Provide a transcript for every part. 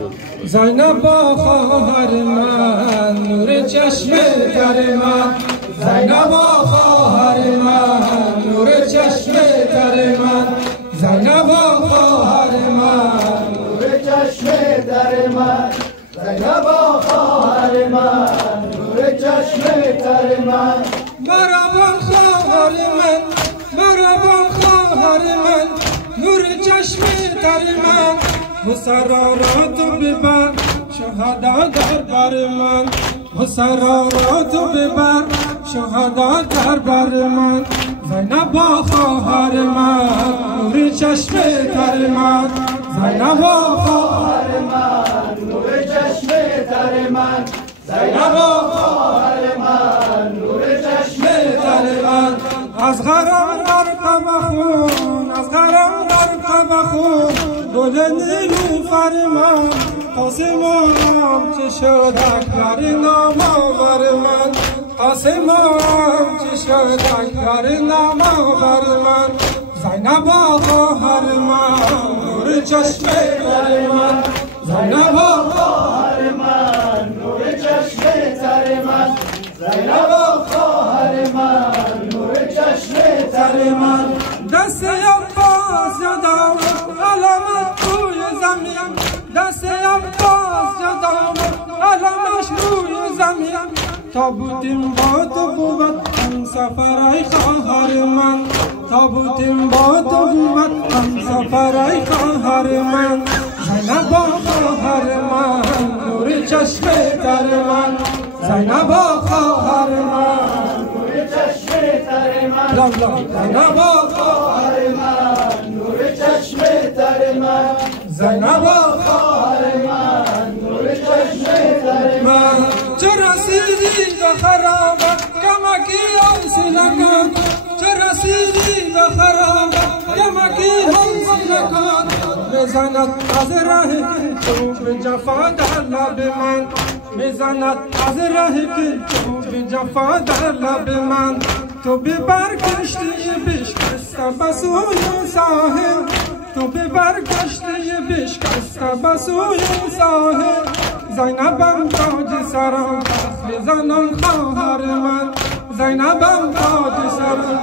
شد. زینب با خواهر من نور چشم تر من، زینب با خواهر من نور چشم تر من، زینب با خواهر من نور چشم تر من، زینب با خواهر من نور چشم تر من. مرحبا خواهر من، مرحبا خواهر من نور چشم تر من، مسراراتو ببر شهدا در بر من، مسراراتو ببر شهدا در بر من. زینب با خواهر من نور چشم تر من، زینب با خواهر من نور چشم تر من، زینب با خواهر من نور چشم تر من. از غرام غرق بخون، از غرام غرق بخون گل نیلوفر من، قاسمم چه شد اکبر نام آور من، قاسمم چه شد اکبر نام آور من. زینب با خواهر من نور چشم تر من، زینب با خواهر من نور چشم تر من، زینب با خواهر من نور چشم تر من. دست عباس یادم علامت روی زمین، دست عباس یادم علامش روی زمین. تا بودیم با تو بود هم سفرهای خواهر من، تا بودیم با تو بود هم سفرهای خواهر من. زینب با خواهر من نور چشم تر من، زینب با خواهر من نور چشم تر من، زینب با خواهر من نور چشم تر من، زینب با خواهر من نور چشم تر من. چه رسیدی به خرابت کمکی حوصله کن، چه رسیدی به خرابت کمکی حوصله کن. میزند از ره تو به جفا در لب من، میزند از ره تو به جفا در لب من. تو ببر کشتی بشکسته به سوی ساحل، تو ببر کشتی بشکسته به سوی ساحل. زینبم تاج سرم بزنم خواهر من، زینبم تاج سرم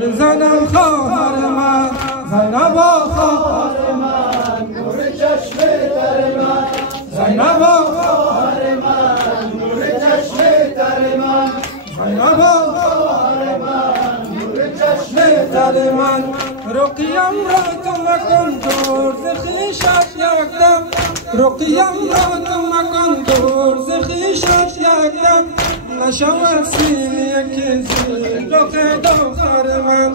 بزنم خواهر من. زینب با خواهر من نور چشم تر من، زینب با خواهر من نور چشم تر من، زینب با خواهر من نور چشم تر من. رقیم را تو مکن دور ز خویشت یک دم، رقیم را تو مکن دور ز خویشت یک دم. نشود سینه که زیر رخ دختر من،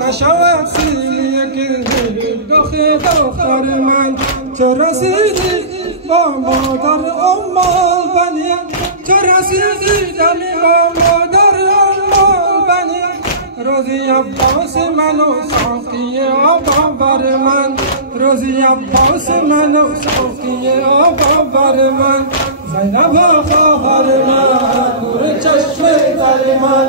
نشود سینه که زیر رخ دختر من. چه رسیدی با مادر ام البنین، چه رسیدی دمی با مادر ام البنین. روزی عباس منو ساقی آب بر من، روزی عباس منو ساقی آب بر من. زینب با خواهر من نور چشم تر من،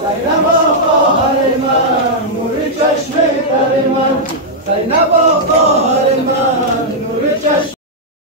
زینب با خواهر من نور چشم تر من، زینب با خواهر من